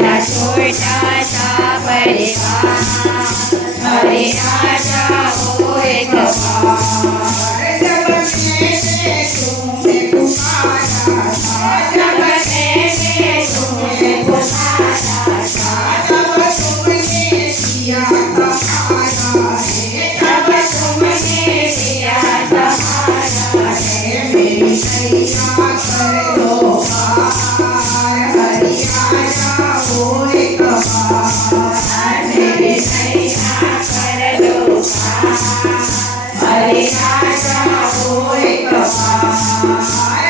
मेरा छोटा सा परिवार, हरे आशा हो एक बार। जब मैंने तुम्हें पुकारा था, जब मैंने तुम्हें पुकारा था, तब तुमने दिया सहारा है, तब तुमने दिया सहारा है। मेरी सैया कर दो पार, हरि आशा हो एक बार। मेरी सैया कर दो पार, हरि आशा हो एक बार।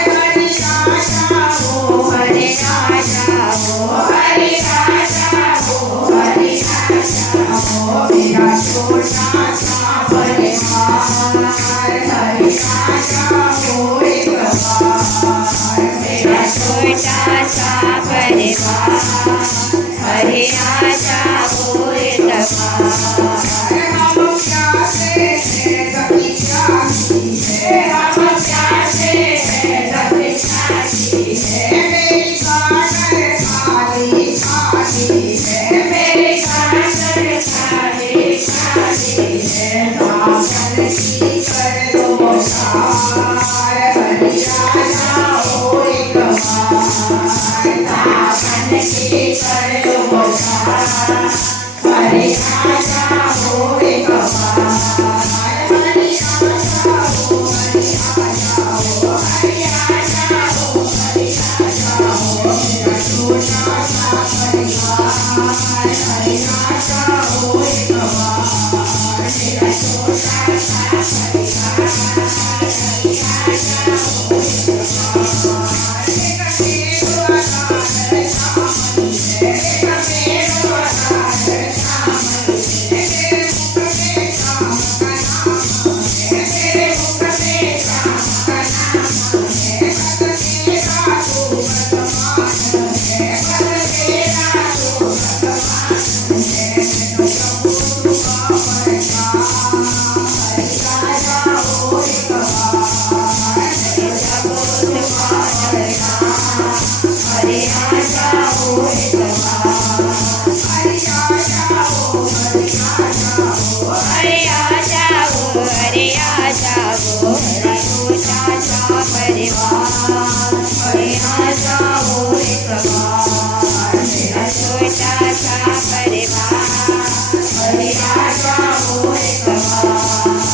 हरि आशा हो, हरि आशा हो, हरि आशा हो, हरि आशा हो। मेरा छोटा सा परिवार, हरि आशा हो एक बार। मेरा छोटा सा परिवार, हरि आशा हो एक बार। हम प्यासे हैं सभी प्यासी है, हम प्यासे हैं सभी प्यासी है। मेरी कांटर खाली खाली है, मेरी कांटर खाली खाली है। दामन की कर दो पार, हरि आशा हो एक बार। दामन की कर दो पार, हरि आशा हो एक बार। हरि आशा हो, हरि आशा हो, हरि आशा हो, हरि आशा हो। मेरा छोटा सा परिवार, हरि आशा हो एक बार। मेरा छोटा सा परिवार, हरि आशा हो एक बार। एक पेड़ आधार सामनी है, एक पेड़ आधार सामनी है। तेरे मुख में श्याम का नाम है, तेरे मुख में श्याम का नाम है। पद तेरा तो वर्तमान है, पद तेरा तो वर्तमान है। मैं तो प्रभु का परचाम, हरि आशा हो एक बार। मैं तो प्रभु का परचाम, हरि आशा हो एक बार। हरि आशा हो, हरि आशा हो, हरि आशा हो, हरि आशा हो। मेरा छोटा सा परिवार, हरि आशा हो एक बार। मेरा छोटा सा परिवार, हरि आशा हो एक बार।